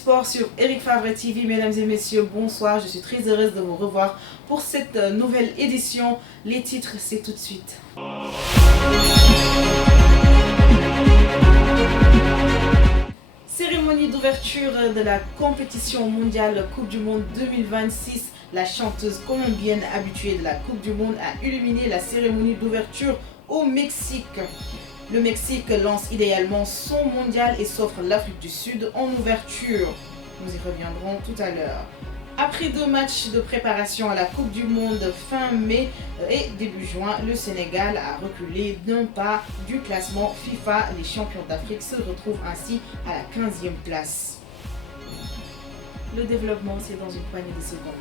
sport sur Eric Favre TV. Mesdames et messieurs, bonsoir. Je suis très heureuse de vous revoir pour cette nouvelle édition. Les titres, c'est tout de suite. Cérémonie d'ouverture de la compétition mondiale Coupe du Monde 2026. La chanteuse colombienne habituée de la Coupe du Monde a illuminé la cérémonie d'ouverture au Mexique. Le Mexique lance idéalement son mondial et s'offre l'Afrique du Sud en ouverture. Nous y reviendrons tout à l'heure. Après 2 matchs de préparation à la Coupe du Monde fin mai et début juin, le Sénégal a reculé d'un pas du classement FIFA. Les champions d'Afrique se retrouvent ainsi à la 15e place. Le développement, c'est dans une poignée de secondes.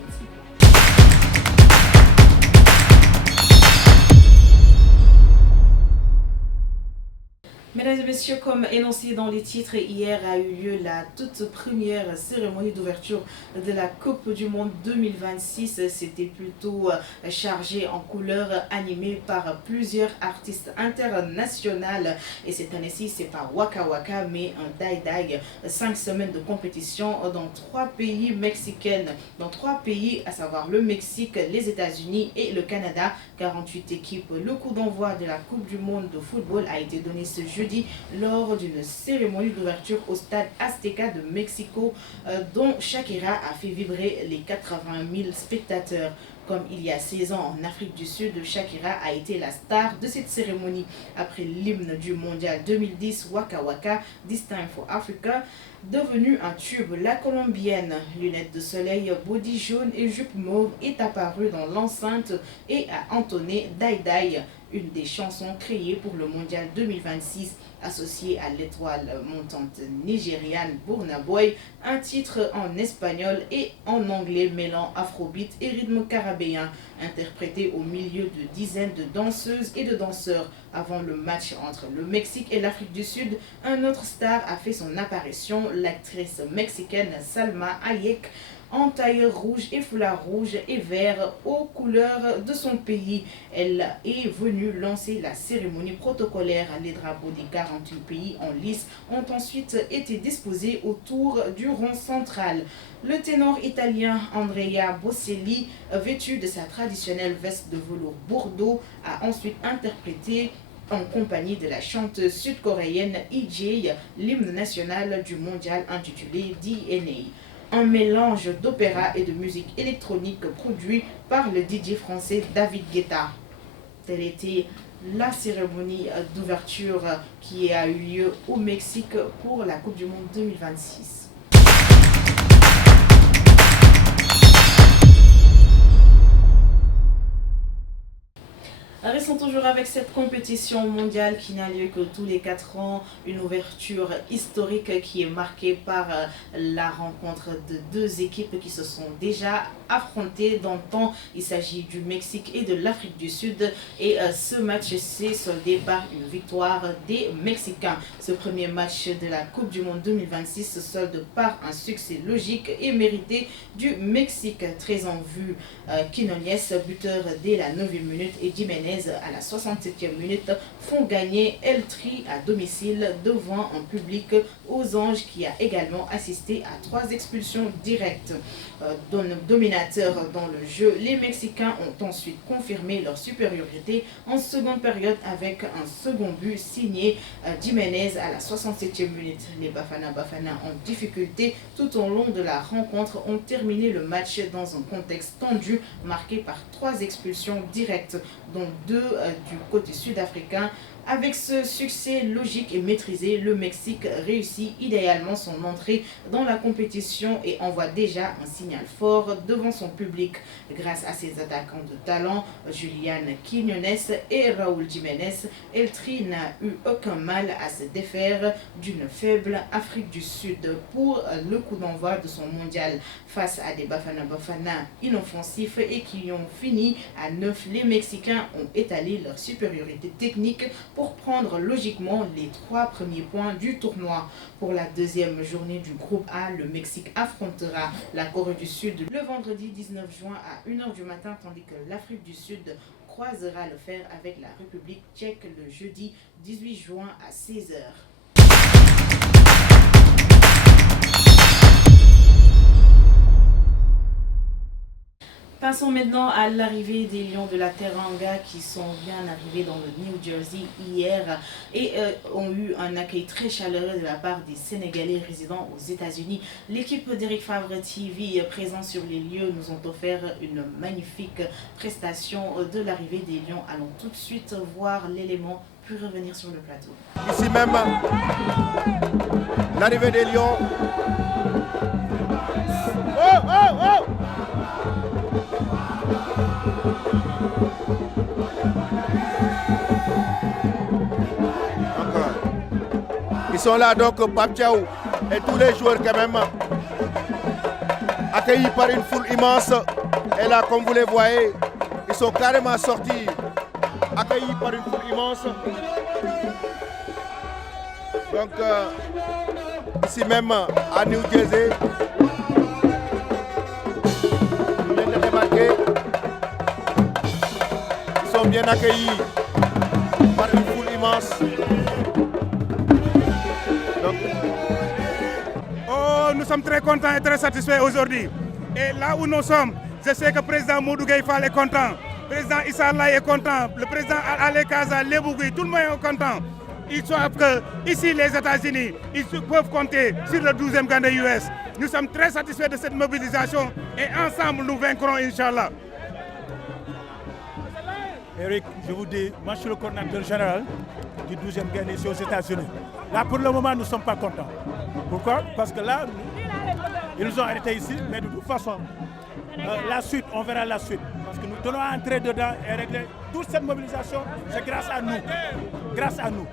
Mesdames et messieurs, comme énoncé dans les titres, hier a eu lieu la toute première cérémonie d'ouverture de la Coupe du Monde 2026. C'était plutôt chargé en couleurs, animé par plusieurs artistes internationaux. Et cette année-ci, c'est pas Waka Waka, mais un Dai Dai. 5 semaines de compétition dans 3 pays mexicains. Dans 3 pays, à savoir le Mexique, les États-Unis et le Canada. 48 équipes. Le coup d'envoi de la Coupe du Monde de football a été donné ce jeudi lors d'une cérémonie d'ouverture au stade Azteca de Mexico dont Shakira a fait vibrer les 80 000 spectateurs. Comme il y a 16 ans en Afrique du Sud, Shakira a été la star de cette cérémonie. Après l'hymne du mondial 2010, Waka Waka, This Time for Africa, devenue un tube, la colombienne, lunettes de soleil, body jaune et jupe mauve, est apparue dans l'enceinte et a entonné Dai Dai, une des chansons créées pour le mondial 2026, associée à l'étoile montante nigériane Burna Boy, un titre en espagnol et en anglais mêlant afrobeat et rythme caribéen, interprété au milieu de dizaines de danseuses et de danseurs. Avant le match entre le Mexique et l'Afrique du Sud, un autre star a fait son apparition, l'actrice mexicaine Salma Hayek, en tailleur rouge et foulard rouge et vert aux couleurs de son pays. Elle est venue lancer la cérémonie protocolaire. Les drapeaux des 48 pays en lice ont ensuite été disposés autour du rond central. Le ténor italien Andrea Bocelli, vêtu de sa traditionnelle veste de velours bordeaux, a ensuite interprété en compagnie de la chanteuse sud-coréenne EJ, l'hymne national du mondial intitulé DNA. Un mélange d'opéra et de musique électronique produit par le DJ français David Guetta. Telle était la cérémonie d'ouverture qui a eu lieu au Mexique pour la Coupe du Monde 2026. Restons toujours avec cette compétition mondiale qui n'a lieu que tous les 4 ans, une ouverture historique qui est marquée par la rencontre de 2 équipes qui se sont déjà affrontées dans le temps. Il s'agit du Mexique et de l'Afrique du Sud et ce match s'est soldé par une victoire des Mexicains. Ce premier match de la Coupe du Monde 2026 se solde par un succès logique et mérité du Mexique. Très en vue, Quinones, buteur dès la 9e minute, et Jiménez à la 67e minute font gagner El Tri à domicile devant un public aux anges qui a également assisté à 3 expulsions directes. Dominateurs dans le jeu, les Mexicains ont ensuite confirmé leur supériorité en seconde période avec un second but signé Jiménez à la 67e minute. Les Bafana en difficulté tout au long de la rencontre ont terminé le match dans un contexte tendu marqué par 3 expulsions directes, dont 2 du côté sud-africain. Avec ce succès logique et maîtrisé, le Mexique réussit idéalement son entrée dans la compétition et envoie déjà un signal fort devant son public. Grâce à ses attaquants de talent, Julián Quiñones et Raúl Jiménez, El Tri n'a eu aucun mal à se défaire d'une faible Afrique du Sud pour le coup d'envoi de son mondial. Face à des Bafana inoffensifs et qui ont fini à 9, les Mexicains ont étalé leur supériorité technique pour prendre logiquement les 3 premiers points du tournoi. Pour la 2e journée du groupe A, le Mexique affrontera la Corée du Sud le vendredi 19 juin à 1h du matin, tandis que l'Afrique du Sud croisera le fer avec la République tchèque le jeudi 18 juin à 16h. Passons maintenant à l'arrivée des Lions de la Teranga qui sont bien arrivés dans le New Jersey hier et ont eu un accueil très chaleureux de la part des Sénégalais résidant aux États-Unis. L'équipe d'Eric Favre TV présente sur les lieux nous ont offert une magnifique prestation de l'arrivée des Lions. Allons tout de suite voir l'élément puis revenir sur le plateau. Ici même, l'arrivée des Lions. Oh, oh, oh! Ils sont là donc Pape Thiaw et tous les joueurs quand même, accueillis par une foule immense. Et là, comme vous les voyez, ils sont carrément sortis, accueillis par une foule immense. Donc ici même à New Jersey, ils viennent de débarquer. Ils sont bien accueillis par une foule immense. Oh, nous sommes très contents et très satisfaits aujourd'hui. Et là où nous sommes, je sais que le président Modou Gueye Fall est content, le président Issa Laye est content, le président Ale Kaza, Lebougui, tout le monde est content. Ils savent que ici, les États-Unis, ils peuvent compter sur le 12e camp des US. Nous sommes très satisfaits de cette mobilisation et ensemble nous vaincrons, Inch'Allah. Eric, je vous dis, moi je suis le coordinateur général du 12e Ghana ici aux États-Unis. Là, pour le moment, nous ne sommes pas contents. Pourquoi? Parce que là, ils nous ont arrêtés ici, mais de toute façon, la suite, on verra la suite. Parce que nous tenons à entrer dedans et régler toute cette mobilisation, c'est grâce à nous. Grâce à nous.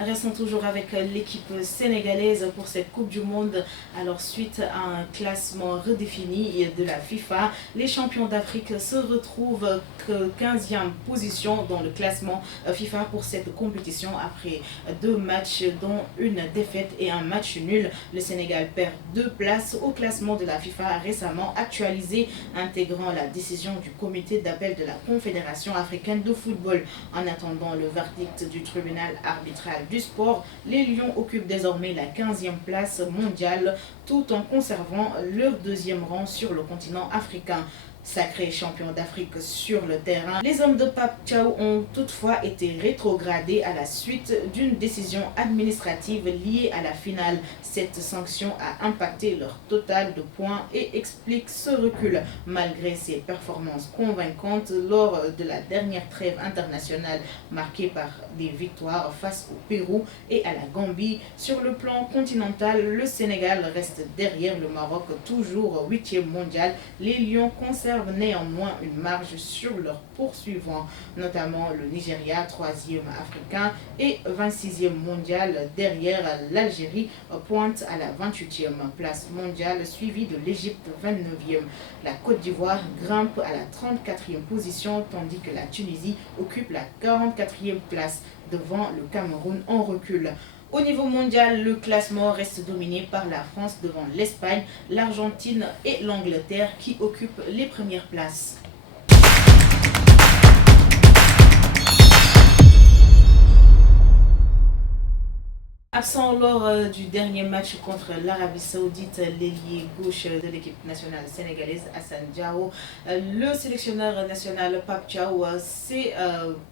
Restons toujours avec l'équipe sénégalaise pour cette Coupe du Monde. Alors suite à un classement redéfini de la FIFA, les champions d'Afrique se retrouvent que 15e position dans le classement FIFA pour cette compétition après 2 matchs dont une défaite et un match nul. Le Sénégal perd 2 places au classement de la FIFA récemment actualisé, intégrant la décision du comité d'appel de la Confédération africaine de football. En attendant le verdict du tribunal arbitral du sport, les Lions occupent désormais la 15e place mondiale tout en conservant leur 2e rang sur le continent africain. Sacrés champions d'Afrique sur le terrain, les hommes de Pape Thiaw ont toutefois été rétrogradés à la suite d'une décision administrative liée à la finale. Cette sanction a impacté leur total de points et explique ce recul. Malgré ses performances convaincantes lors de la dernière trêve internationale marquée par des victoires face au Pérou et à la Gambie, sur le plan continental, le Sénégal reste derrière le Maroc, toujours 8e mondial. Les Lions conservent néanmoins une marge sur leurs poursuivants, notamment le Nigeria, 3e africain et 26e mondial derrière l'Algérie, pointe à la 28e place mondiale, suivie de l'Égypte, 29e. La Côte d'Ivoire grimpe à la 34e position, tandis que la Tunisie occupe la 44e place devant le Cameroun en recul. Au niveau mondial, le classement reste dominé par la France devant l'Espagne, l'Argentine et l'Angleterre qui occupent les premières places. Absent lors du dernier match contre l'Arabie Saoudite, l'ailier gauche de l'équipe nationale sénégalaise, Hassan Diao, le sélectionneur national Pape Thiaw s'est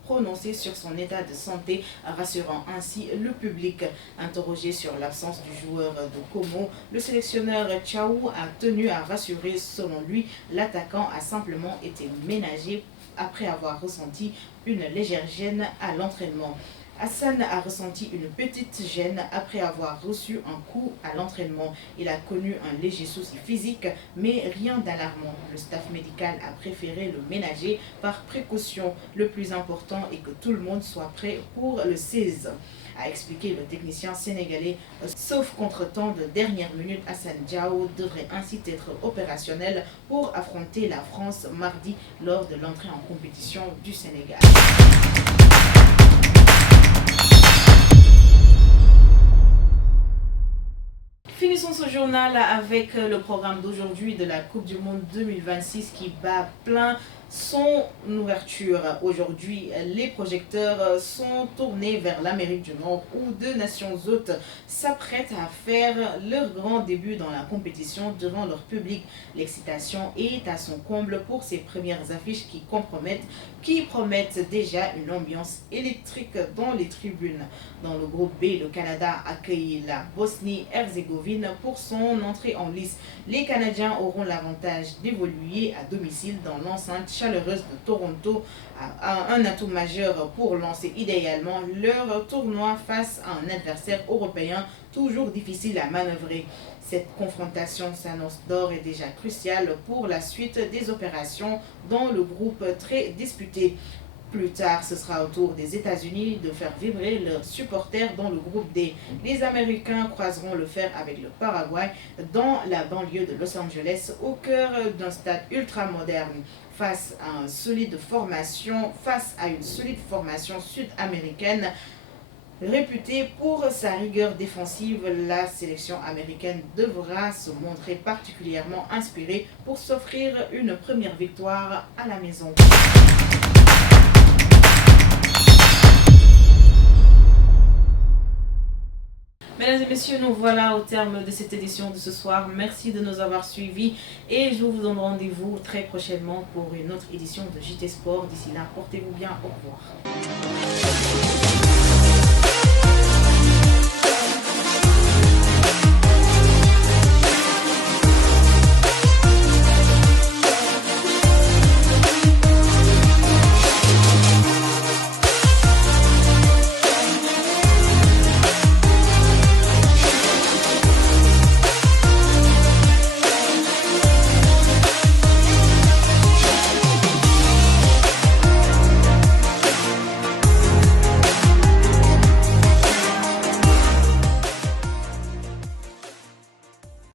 prononcé sur son état de santé, rassurant ainsi le public. Interrogé sur l'absence du joueur de Como, le sélectionneur Thiaw a tenu à rassurer. Selon lui, l'attaquant a simplement été ménagé après avoir ressenti une légère gêne à l'entraînement. Hassan a ressenti une petite gêne après avoir reçu un coup à l'entraînement. Il a connu un léger souci physique, mais rien d'alarmant. Le staff médical a préféré le ménager par précaution. Le plus important est que tout le monde soit prêt pour le 16, a expliqué le technicien sénégalais. Sauf contretemps de dernière minute, Hassan Diao devrait ainsi être opérationnel pour affronter la France mardi lors de l'entrée en compétition du Sénégal. Finissons ce journal avec le programme d'aujourd'hui de la Coupe du Monde 2026 qui bat plein son ouverture. Aujourd'hui, les projecteurs sont tournés vers l'Amérique du Nord où 2 nations hôtes s'apprêtent à faire leur grand début dans la compétition devant leur public. L'excitation est à son comble pour ces premières affiches qui promettent déjà une ambiance électrique dans les tribunes. Dans le groupe B, le Canada accueille la Bosnie-Herzégovine pour son entrée en lice. Les Canadiens auront l'avantage d'évoluer à domicile dans l'enceinte chaleureuse de Toronto, un atout majeur pour lancer idéalement leur tournoi face à un adversaire européen toujours difficile à manœuvrer. Cette confrontation s'annonce d'ores et déjà cruciale pour la suite des opérations dans le groupe très disputé. Plus tard, ce sera au tour des États-Unis de faire vibrer leurs supporters dans le groupe D. Les Américains croiseront le fer avec le Paraguay dans la banlieue de Los Angeles, au cœur d'un stade ultra-moderne. Face à une solide formation sud-américaine réputée pour sa rigueur défensive, la sélection américaine devra se montrer particulièrement inspirée pour s'offrir une première victoire à la maison. Mesdames et messieurs, nous voilà au terme de cette édition de ce soir. Merci de nous avoir suivis et je vous donne rendez-vous très prochainement pour une autre édition de JT Sport. D'ici là, portez-vous bien. Au revoir.